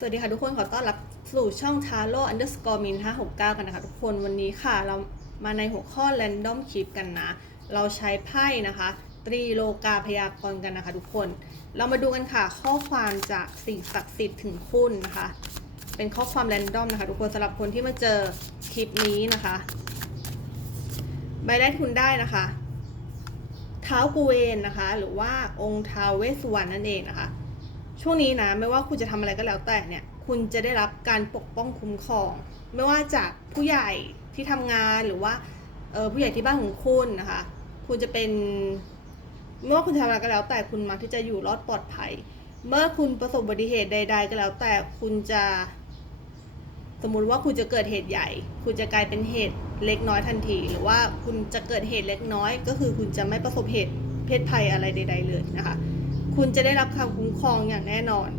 สวัสดีค่ะทุกคนขอต้อนรับสู่ช่อง Taro underscore min 569 กันนะคะทุกคนวันนี้ค่ะ เรามาในหัวข้อ random clip กันนะ เราใช้ไพ่นะคะ ตรีโลกาพยากรณ์กันนะคะทุกคน เรามาดูกันค่ะ ข้อความจากสิ่งศักดิ์สิทธิ์ถึงคุณนะคะ เป็นข้อความ random นะคะทุกคนสำหรับคนที่มาเจอคลิปนี้นะคะใบได้ทุนได้นะคะ เท้ากูเวนนะคะ หรือว่าองค์ท้าวเวสสุวรรณนั่นเองนะคะ ช่วงนี้นะไม่ว่าคุณจะทำอะไรก็แล้วแต่เนี่ย คุณจะได้รับการปกป้องคุ้มครอง ไม่ว่าจากผู้ใหญ่ที่ทำงานหรือว่าผู้ใหญ่ที่บ้านของคุณนะคะ คุณจะเป็นไม่ว่าคุณทำอะไรก็แล้ว แต่คุณมักที่จะอยู่รอดปลอดภัย เมื่อคุณประสบอุบัติเหตุใด ๆ ก็แล้ว แต่คุณจะสมมุติว่าคุณจะเกิดเหตุใหญ่ คุณจะกลายเป็นเหตุเล็กน้อยทันที หรือว่าคุณจะเกิดเหตุเล็กน้อย ก็คือคุณจะไม่ประสบเหตุเพศภัยอะไรใด ๆ เลยนะคะ คุณจะได้รับคำคุ้มครองอย่างแน่นอน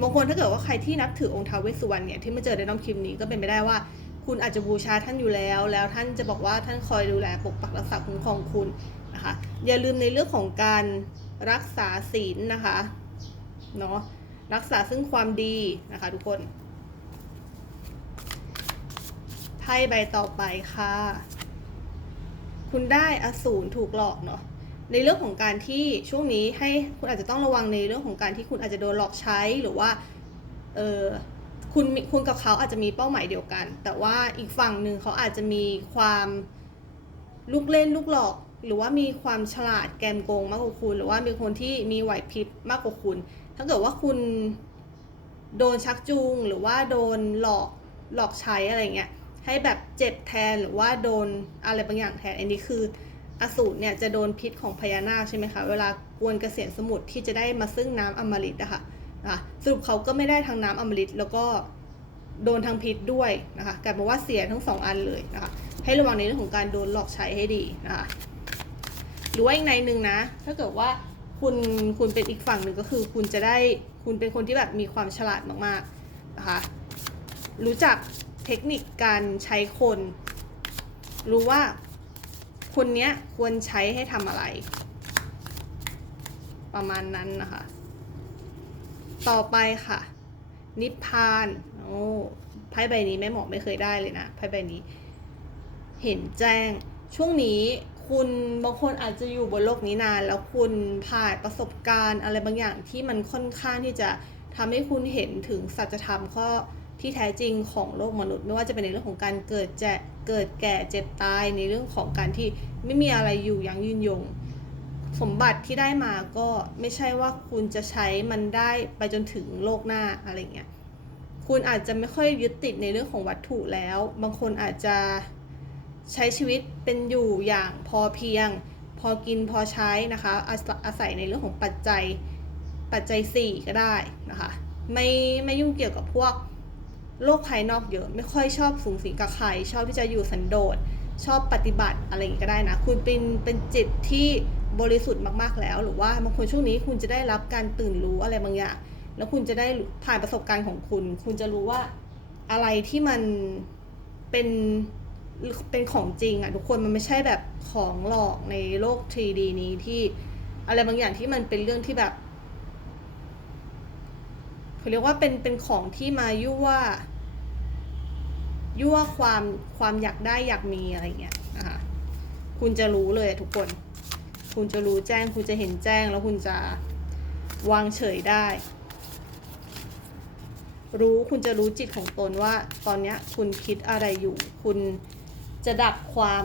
บางคนถ้าเกิดว่าใครที่นับถือองค์ท้าวเวสสุวรรณเนี่ยที่มาเจอในน้องคลิปนี้ก็เป็นไปได้ว่า คุณอาจจะบูชาท่านอยู่แล้ว แล้วท่านจะบอกว่าท่านคอยดูแลปกปักรักษาคุ้มครองคุณนะคะอย่าลืมในเรื่องของการรักษาศีลนะคะเนาะรักษาซึ่งความดีนะคะทุกคนไพ่ใบต่อไปค่ะ คุณได้อสูรถูกหลอกเนาะ ในเรื่องของการที่ช่วงนี้ให้คุณอาจจะต้องระวังในเรื่องของการที่คุณอาจจะโดนหลอกใช้หรือว่าเออคุณคุณกับเขาอาจจะมีเป้าหมายเดียวกัน แต่ว่าอีกฝั่งหนึ่งเขาอาจจะมีความลูกเล่นลูกหลอก หรือว่ามีความฉลาดแกมโกงมากกว่าคุณ หรือว่ามีคนที่มีไหวพริบมากกว่าคุณ ถ้าเกิดว่าคุณโดนชักจูง หรือว่าโดนหลอกหลอกใช้อะไรเงี้ยให้แบบเจ็บแทนหรือว่าโดนอะไรบางอย่างแทนอันนี้คือ อสูรเนี่ยจะโดนพิษของพญานาคใช่ไหมคะ เวลากวนเกษียณสมุทรที่จะได้มาซึ่งน้ำอมฤตนะคะนะคะสรุปเขาก็ไม่ได้ทั้งน้ำอมฤตแล้วก็โดนทั้งพิษด้วยนะคะกลายเป็นว่าเสียทั้งสองอันเลยนะคะ ให้ระวังในเรื่องของการโดนหลอกใช้ให้ดีนะคะหรือว่าอีกในหนึ่งนะ ถ้าเกิดว่าคุณคุณเป็นอีกฝั่งหนึ่งก็คือ คุณจะได้คุณเป็นคนที่แบบมีความฉลาดมากๆนะคะ รู้จักเทคนิคการใช้คน รู้ว่า คนเนี้ยควรใช้ให้ทำอะไร ประมาณนั้นนะคะ ต่อไปค่ะ นิพพานโอ้ไพ่ใบนี้แม่หมอไม่เคยได้เลยนะไพ่ใบนี้ เห็นแจ้ง ช่วงนี้คุณบางคนอาจจะอยู่บนโลกนี้นาน แล้วคุณผ่านประสบการณ์อะไรบางอย่างที่มันค่อนข้างที่จะทำให้คุณเห็นถึงสัจธรรมข้อ ที่แท้จริงของโลกมนุษย์ ไม่ว่าจะเป็นในเรื่องของการเกิดแจะเกิดแก่เจ็บตายในเรื่องของการที่ไม่มีอะไรอยู่อย่างยืนยง สมบัติที่ได้มาก็ไม่ใช่ว่าคุณจะใช้มันได้ไปจนถึงโลกหน้าอะไรเงี้ยคุณอาจจะไม่ค่อยยึดติดในเรื่องของวัตถุแล้ว บางคนอาจจะใช้ชีวิตเป็นอยู่อย่างพอเพียง พอกินพอใช้นะคะอาศอาศัยในเรื่องของปัจจัยปัจจัย 4 ก็ได้นะคะ ไม่ไม่ยุ่งเกี่ยวกับพวก โลกภายนอกเยอะ ไม่ค่อยชอบสูงสิงกับใคร ชอบที่จะอยู่สันโดษ ชอบปฏิบัติอะไรอย่างนี้ก็ได้นะ คุณเป็นเป็นจิตที่บริสุทธิ์มากๆแล้ว หรือว่าบางคนช่วงนี้คุณจะได้รับการตื่นรู้อะไรบางอย่าง แล้วคุณจะได้ผ่านประสบการณ์ของคุณ คุณจะรู้ว่าอะไรที่มันเป็นเป็นของจริงอะทุกคนมันไม่ใช่แบบของหลอกในโลก 3D นี้ที่อะไรบางอย่างที่มันเป็นเรื่องที่แบบเขาเรียกว่าเป็นเป็นของที่มายั่ว ยั่วความความอยากได้อยากมีอะไรเงี้ยนะคะคุณจะรู้เลยทุกคน คุณจะรู้แจ้ง คุณจะเห็นแจ้งแล้วคุณจะวางเฉยได้ รู้คุณจะรู้จิตของตนว่า ตอนเนี้ยคุณคิดอะไรอยู่ คุณจะดับความ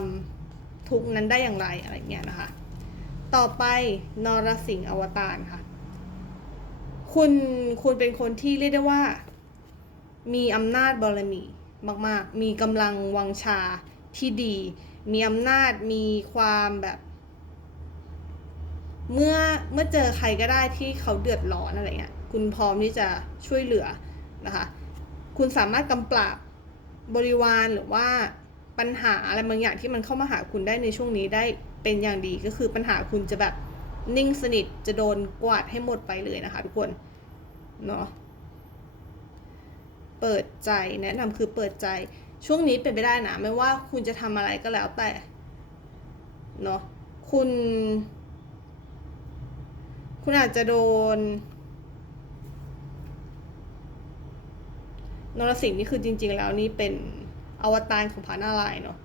ทุกข์นั้นได้อย่างไรอะไรเงี้ยนะคะ ต่อไปนรสิงห์อวตารค่ะ คุณคุณเป็นคนที่เรียกได้ว่า มีอำนาจบารมี มากๆ มีกำลังวังชาที่ดี มีอำนาจ มีความแบบ เมื่อเมื่อเจอใครก็ได้ที่เขาเดือดร้อนอะไรเงี้ย คุณพร้อมที่จะช่วยเหลือนะคะ คุณสามารถกำปราบบริวารหรือว่าปัญหาอะไรบางอย่างที่มันเข้ามาหาคุณได้ในช่วงนี้ได้เป็นอย่างดีก็คือปัญหาคุณจะแบบนิ่งสนิทจะโดนกวาดให้หมดไปเลยนะคะทุกคนเนาะ เปิดใจ แนะนำคือเปิดใจ ช่วงนี้เป็นไปได้นะ ไม่ว่าคุณจะทำอะไรก็แล้วแต่เนาะคุณ คุณอาจจะโดนนรสิงห์นี่คือจริง ๆ แล้วนี่เป็นอวตารของพระนารายณ์เนาะ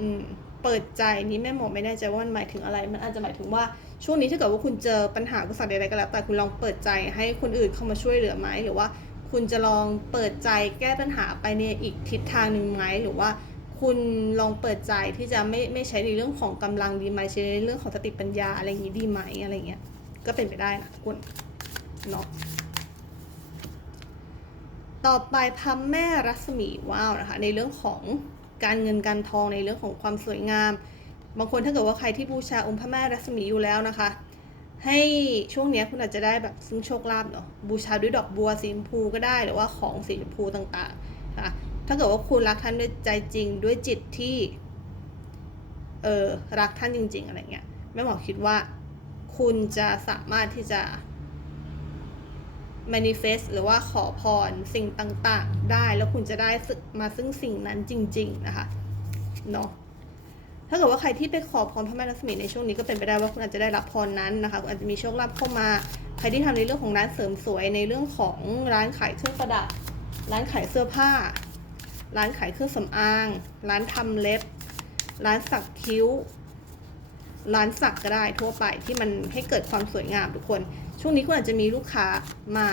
อืมเปิดใจนี่แม่หมอไม่แน่ใจว่ามันหมายถึงอะไร มันอาจจะหมายถึงว่าช่วงนี้ถ้าเกิดว่าคุณเจอปัญหากุศลใดๆก็แล้วแต่คุณลองเปิดใจให้คนอื่นเข้ามาช่วยเหลือไหมหรือว่า คุณจะลองเปิดใจแก้ปัญหาไปในอีกทิศทางหนึ่งไหมหรือว่าคุณลองเปิดใจที่จะไม่ไม่ใช้ในเรื่องของกำลังดีไหมใช้ในเรื่องของสติปัญญาอะไรอย่างนี้ดีไหมอะไรเงี้ยก็เป็นไปได้นะคุณเนาะต่อไปพระแม่รัศมีว้าวนะคะในเรื่องของการเงินการทองในเรื่องของความสวยงาม บางคนถ้าเกิดว่าใครที่บูชาองค์พระแม่รัศมีอยู่แล้วนะคะ ให้ช่วงนี้คุณอาจจะได้แบบซึ่งโชคลาภเนาะบูชาด้วยดอกบัวสีชมพูก็ได้หรือว่าของสีชมพูต่างๆนะคะถ้าเกิดว่าคุณรักท่านด้วยใจจริงด้วยจิตที่เออรักท่านจริง ๆ อะไรเงี้ยแม่หมอคิดว่าคุณจะสามารถที่จะ manifest หรือว่าขอพรสิ่งต่างๆ ได้แล้วคุณจะได้สึกมาซึ่งสิ่งนั้นจริง ๆ นะคะเนาะ ถ้าเกิดว่าใครที่ไปขอพรพระแม่ลักษมีในช่วงนี้ก็เป็นไปได้ว่าคุณอาจจะได้รับพรนั้นนะคะคุณอาจจะมีโชคลาภเข้ามา ใครที่ทำในเรื่องของร้านเสริมสวยในเรื่องของร้านขายเครื่องประดับ ร้านขายเสื้อผ้า ร้านขายเครื่องสำอาง ร้านทำเล็บ ร้านสักคิ้ว ร้านสักก็ได้ทั่วไปที่มันให้เกิดความสวยงามทุกคน ช่วงนี้คุณอาจจะมีลูกค้ามา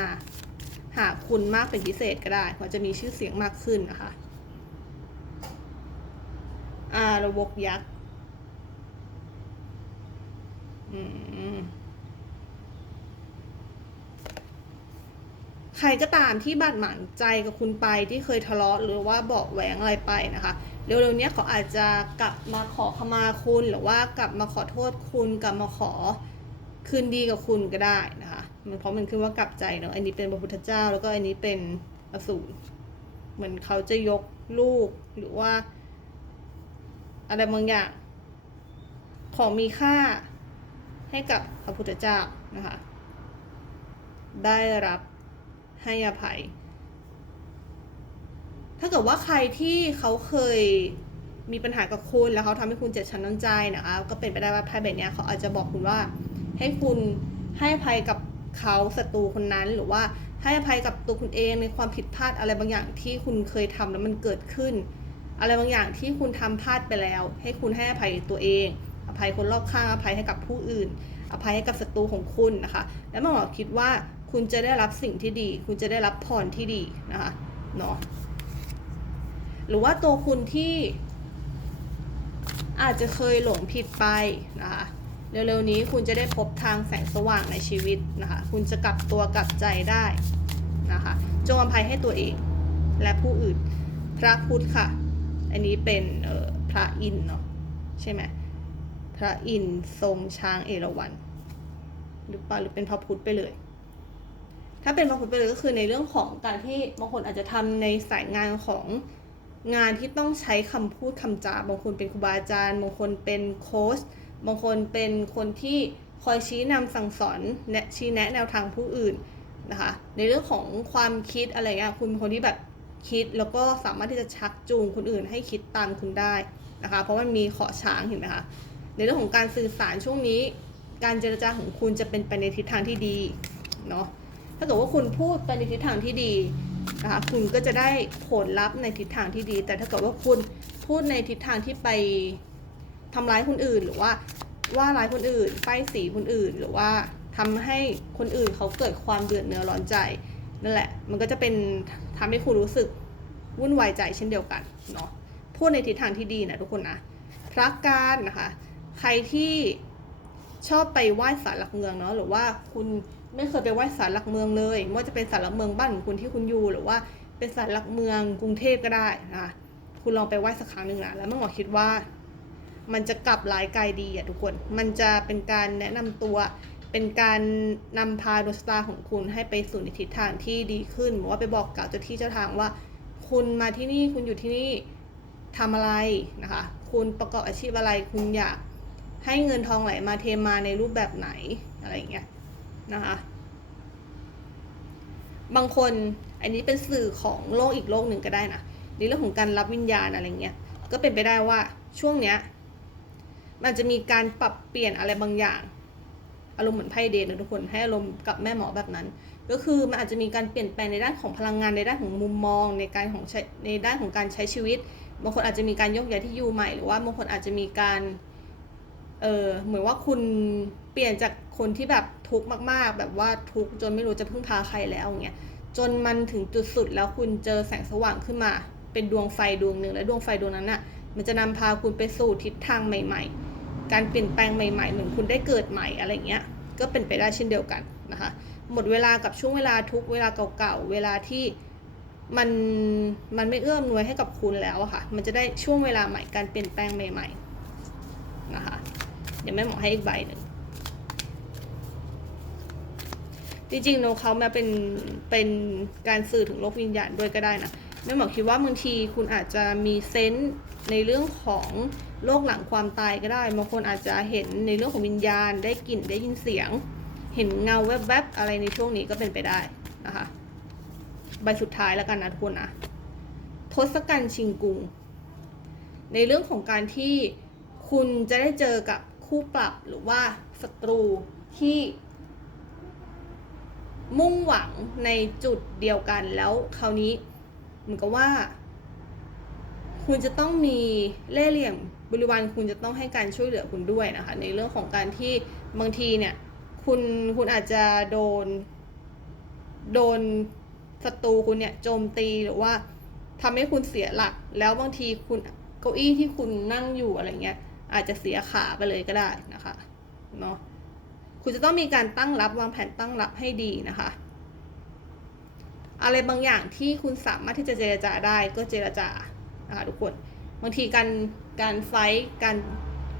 หาคุณมากเป็นพิเศษก็ได้คุณอาจจะมีชื่อเสียงมากขึ้นนะคะอาระวกยักษ์อืม ใครก็ตามที่บาดหมางใจกับคุณไปที่เคยทะเลาะหรือว่าเบอกแหวงอะไรไปนะคะ เร็วๆนี้เขาอาจจะกลับมาขอขมาคุณหรือว่ากลับมาขอโทษคุณกลับมาขอคืนดีกับคุณก็ได้นะคะมันเพราะมันขึ้นว่ากลับใจเนาะอันนี้เป็นพระพุทธเจ้า แล้วก็อันนี้เป็นอสูรเหมือนเขาจะยกลูกหรือว่า อะไรบางอย่างของมีค่า ให้กับพระพุทธเจ้านะคะ ได้รับให้อภัย ถ้าเกิดว่าใครที่เขาเคยมีปัญหากับคุณแล้วเขาทำให้คุณเจ็บช้ำน้ำใจนะคะก็เป็นไปได้ว่าไพ่ใบเนี้เขาอาจจะบอกคุณว่า ให้คุณให้อภัยกับเขาศัตรูคนนั้นหรือว่าให้อภัยกับตัวคุณเองในความผิดพลาดอะไรบางอย่างที่คุณเคยทำแล้วมันเกิดขึ้น อะไรบางอย่างที่คุณทำพลาดไปแล้ว ให้คุณให้อภัยตัวเอง อภัยคนรอบข้างอภัยให้กับผู้อื่น อภัยให้กับศัตรูของคุณนะคะ และหมอคิดว่าคุณจะได้รับสิ่งที่ดี คุณจะได้รับพรที่ดีนะคะเนาะหรือว่าตัวคุณที่อาจจะเคยหลงผิดไปนะคะเร็วๆนี้คุณจะได้พบทางแสงสว่างในชีวิตนะคะ คุณจะกลับตัวกลับใจได้นะคะจงอภัยให้ตัวเองและผู้อื่น พระพุทธค่ะ อันนี้เป็นออพระอินเนาะใช่ไหม ระอินทร์ทรงช้างเอราวัณหรือเปล่าหรือเป็นพระพุทธไปเลย ถ้าเป็นพระพุทธไปเลยก็คือในเรื่องของการที่บางคนอาจจะทำในสายงานของงานที่ต้องใช้คำพูดคำจา บางคนเป็นครูบาอาจารย์ บางคนเป็นโค้ช บางคนเป็นคนที่คอยชี้นำสั่งสอนแนะชี้แนะแนวทางผู้อื่นนะคะ ในเรื่องของความคิดอะไรเงี้ยคุณเป็นคนที่แบบคิดแล้วก็สามารถที่จะชักจูงคนอื่นให้คิดตามคุณได้นะคะ เพราะมันมีขอช้างเห็นไหมคะ ในเรื่องของการสื่อสารช่วงนี้ การเจรจาของคุณจะเป็นไปในทิศทางที่ดีเนาะถ้าเกิดว่าคุณพูดไปในทิศทางที่ดีนะคะคุณก็จะได้ผลลัพธ์ในทิศทางที่ดี แต่ถ้าเกิดว่าคุณพูดในทิศทางที่ไปทำร้ายคนอื่น หรือว่าว่าร้ายคนอื่นป้ายสีคนอื่น หรือว่าทำให้คนอื่นเขาเกิดความเดือดเนื้อร้อนใจนั่นแหละ มันก็จะเป็นทำให้คุณรู้สึกวุ่นวายใจเช่นเดียวกันเนาะพูดในทิศทางที่ดีนะทุกคนนะพระการนะคะ ใครที่ชอบไปไหว้ศาลหลักเมืองเนาะหรือว่าคุณไม่เคยไปไหว้ศาลหลักเมืองเลยไม่ว่าจะเป็นศาลหลักเมืองบ้านของคุณที่คุณอยู่หรือว่าเป็นศาลหลักเมืองกรุงเทพก็ได้นะคุณลองไปไหว้สักครั้งหนึ่งนะแล้วเมื่อหมอคิดว่า มันจะกลับหลายกายดีอะทุกคน มันจะเป็นการแนะนำตัว เป็นการนำพาดวงชะตาของคุณให้ไปสู่ในทิศทางที่ดีขึ้นหรือว่าไปบอกกล่าวเจ้าที่เจ้าทางว่า คุณมาที่นี่คุณอยู่ที่นี่ทำอะไรนะคะ คุณประกอบอาชีพอะไรคุณอยาก ให้เงินทองไหลมาเทมาในรูปแบบไหนอะไรอย่างเงี้ยนะคะบางคนอันนี้เป็นสื่อของโลกอีกโลกหนึ่งก็ได้นะในเรื่องของการรับวิญญาณอะไรเงี้ยก็เป็นไปได้ว่าช่วงเนี้ยมันจะมีการปรับเปลี่ยนอะไรบางอย่าง อารมณ์เหมือนไพ่เดทนะทุกคนให้อารมณ์กับแม่หมอแบบนั้น ก็คือมันอาจจะมีการเปลี่ยนแปลงในด้านของพลังงานในด้านของมุมมองในการของในด้านของการใช้ชีวิตบางคนอาจจะมีการยกย้ายที่อยู่ใหม่หรือว่าบางคนอาจจะมีการ เออเหมือนว่าคุณเปลี่ยนจากคนที่แบบทุกข์มาก ๆ แบบว่าทุกข์จนไม่รู้จะพึ่งพาใครแล้วอย่างเงี้ยจนมันถึงจุดสุดแล้วคุณเจอแสงสว่างขึ้นมา เป็นดวงไฟดวงหนึ่งและดวงไฟดวงนั้นน่ะ มันจะนำพาคุณไปสู่ทิศทางใหม่ ๆ การเปลี่ยนแปลงใหม่ๆ เหมือนคุณได้เกิดใหม่อะไรเงี้ยก็เป็นไปได้เช่นเดียวกันนะคะ หมดเวลากับช่วงเวลาทุกเวลาเก่าๆเวลาที่มันมันไม่เอื้อมนวยให้กับคุณแล้วอะค่ะ มันจะได้ช่วงเวลาใหม่การเปลี่ยนแปลงใหม่ ๆ เดี๋ยวแม่หมอให้อีกใบหนึ่งจริงๆโนเขามาเป็นเป็นการสื่อถึงโลกวิญญาณด้วยก็ได้นะแม่หมอคิดว่าบางทีคุณอาจจะมีเซนส์ในเรื่องของโลกหลังความตายก็ได้บางคนอาจจะเห็นในเรื่องของวิญญาณได้กลิ่นได้ยินเสียง เห็นเงาแวบๆอะไรในช่วงนี้ก็เป็นไปได้นะคะใบสุดท้ายแล้วกันนะทุกคนนะทศกัณฐ์ชิงกุง ในเรื่องของการที่คุณจะได้เจอกับ คู่ปรับหรือว่าศัตรูที่ มุ่งหวังในจุดเดียวกันแล้วคราวนี้เหมือนกับว่า คุณจะต้องมีเล่ห์เหลี่ยมบริวารคุณจะต้องให้การช่วยเหลือคุณด้วยนะคะ ในเรื่องของการที่บางทีเนี่ยคุณคุณอาจจะโดน โดนศัตรูคุณเนี่ยโจมตีหรือว่าทำให้คุณเสียหลัก แล้วบางทีคุณเก้าอี้ที่คุณนั่งอยู่อะไรเงี้ย อาจจะเสียขาไปเลยก็ได้นะคะเนาะคุณจะต้องมีการตั้งรับวางแผนตั้งรับให้ดีนะคะ อะไรบางอย่างที่คุณสามารถที่จะเจรจาได้ก็เจรจานะคะทุกคนบางทีการการไฟท์การ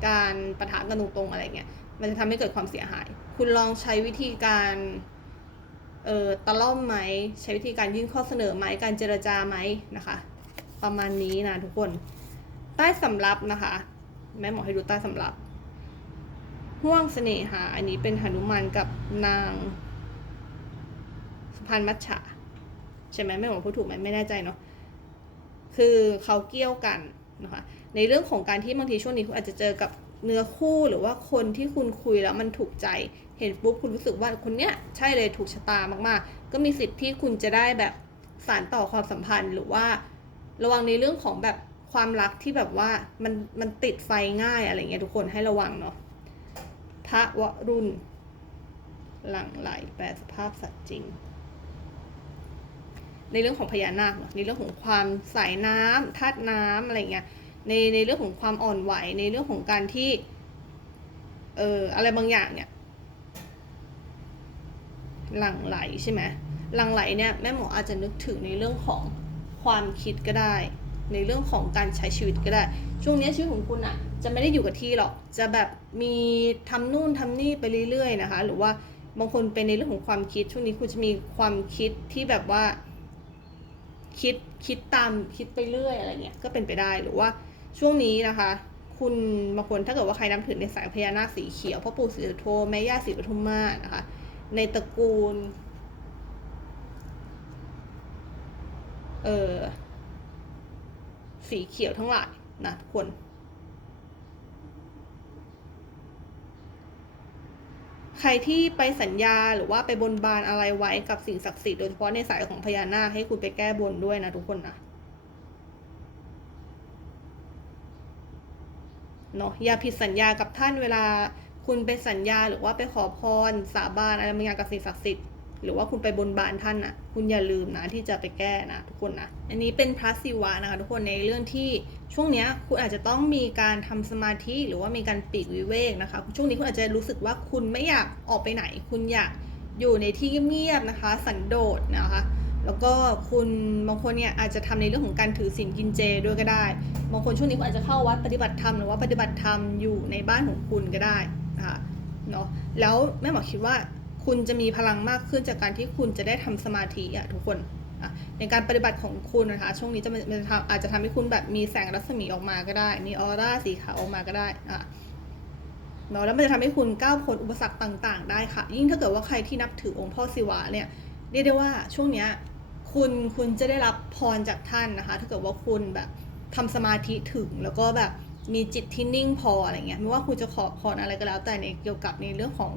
การประทะกันตรงๆอะไรเงี้ยมันจะทำให้เกิดความเสียหาย คุณลองใช้วิธีการเอ่อตะล่อมไหมใช้วิธีการยื่นข้อเสนอไหมการเจรจาไหมนะคะ ประมาณนี้นะทุกคน ใต้สำรับนะคะ แม่หมอให้ดูใต้สำรับห่วงเสน่หา อันนี้เป็นหนุมานกับนางสุพรรณมัชฉะใช่ไหมไม่บอพูดถูกไหมไม่แน่ใจเนาะคือเขาเกี่ยวกันนะคะในเรื่องของการที่บางทีช่วงนี้คุณอาจจะเจอกับเนื้อคู่หรือว่าคนที่คุณคุยแล้วมันถูกใจ เห็นปุ๊บคุณรู้สึกว่าคนเนี้ยใช่เลยถูกชะตามากๆ ก็มีสิทธิ์ที่คุณจะได้แบบสานต่อความสัมพันธ์ หรือว่าระวังในเรื่องของแบบ ความรักที่แบบว่ามันมันติดไฟง่ายอะไรเงี้ยทุกคนให้ระวังเนาะพระวรุณหลังไหลแปลสภาพสัตว์จริง ในเรื่องของพญานาคเนอะในเรื่องของความสายน้ำธาตุน้ำอะไรเงี้ยในในเรื่องของความอ่อนไหวในเรื่องของการที่เอออะไรบางอย่างเนี่ยหลังไหลใช่ไหมหลังไหลเนี่ยแม่หมออาจจะนึกถึงในเรื่องของความคิดก็ได้ ในเรื่องของการใช้ชีวิตก็ได้ ช่วงนี้ชีวิตของคุณอะจะไม่ได้อยู่กับที่หรอก จะแบบมีทำนู่นทำนี่ไปเรื่อยๆนะคะ หรือว่าบางคนเป็นในเรื่องของความคิด ช่วงนี้คุณจะมีความคิดที่แบบว่า คิดคิดตามคิดไปเรื่อยอะไรเงี้ยก็เป็นไปได้หรือว่าช่วงนี้นะคะ คุณบางคนถ้าเกิดว่าใครนับถือในสายพญานาคสีเขียวพ่อปู่ศรีสุโธแม่ย่าศรีปทุมมานะคะ ในตระกูล เออ สีเขียวทั้งหลายนะทุกคนใครที่ไปสัญญาหรือว่าไปบนบานอะไรไว้กับสิ่งศักดิ์สิทธิ์โดยเฉพาะในสายของพญานาคให้คุณไปแก้บนด้วยนะทุกคนนะเนาะอย่าผิดสัญญากับท่านเวลาคุณไปสัญญาหรือว่าไปขอพรสาบานอะไรบางอย่างกับสิ่งศักดิ์สิทธิ์ หรือว่าคุณไปบนบานท่านนะคุณอย่าลืมนะที่จะไปแก้นะทุกคนนะอันนี้เป็นพระศิวะนะคะทุกคนในเรื่องที่ช่วงเนี้ยคุณอาจจะต้องมีการทำสมาธิหรือว่ามีการปีกวิเวกนะคะช่วงนี้คุณอาจจะรู้สึกว่าคุณไม่อยากออกไปไหน คุณอยากอยู่ในที่เงียบๆนะคะ สันโดษนะคะแล้วก็คุณบางคนเนี่ยอาจจะทำในเรื่องของการถือศีลกินเจด้วยก็ได้ บางคนช่วงนี้คุณอาจจะเข้าวัดปฏิบัติธรรมหรือว่าปฏิบัติธรรมอยู่ในบ้านของคุณก็ได้นะคะเนาะแล้วแม่หมอคิดว่า คุณจะมีพลังมากขึ้นจากการที่คุณจะได้ทำสมาธิอะทุกคนในการปฏิบัติของคุณนะคะ ช่วงนี้จะมันจะทำอาจจะทำให้คุณแบบมีแสงรัศมีออกมาก็ได้ มีออร่าสีขาวออกมาก็ได้อะเนาะแล้วมันจะทำให้คุณก้าวพ้นอุปสรรคต่าง ๆ ได้ค่ะ ยิ่งถ้าเกิดว่าใครที่นับถือองค์พ่อศิวะเนี่ยเรียกได้ว่าช่วงเนี้ยคุณคุณจะได้รับพรจากท่านนะคะ ถ้าเกิดว่าคุณแบบทำสมาธิถึงแล้วก็แบบมีจิตที่นิ่งพออะไรเงี้ยไม่ว่าคุณจะขอพรอะไรก็แล้วแต่ในเกี่ยวกับในเรื่องของ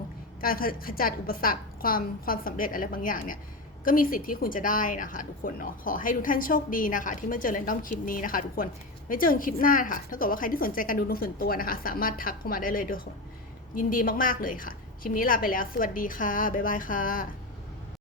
การขขจัดอุปสรรคความความสำเร็จอะไรบางอย่างเนี่ยก็มีสิทธิ์ที่คุณจะได้นะคะ ทุกคนเนาะขอให้ทุกท่านโชคดีนะคะ ที่มาเจอเรนดอมคลิปนี้นะคะ ทุกคนไว้เจอกันคลิปหน้าค่ะ ถ้าเกิดว่าใครที่สนใจการดูดวงส่วนตัวนะคะ สามารถทักเข้ามาได้เลยโดยยินดีมากๆเลยค่ะ คลิปนี้ลาไปแล้ว สวัสดีค่ะบ๊ายบายค่ะ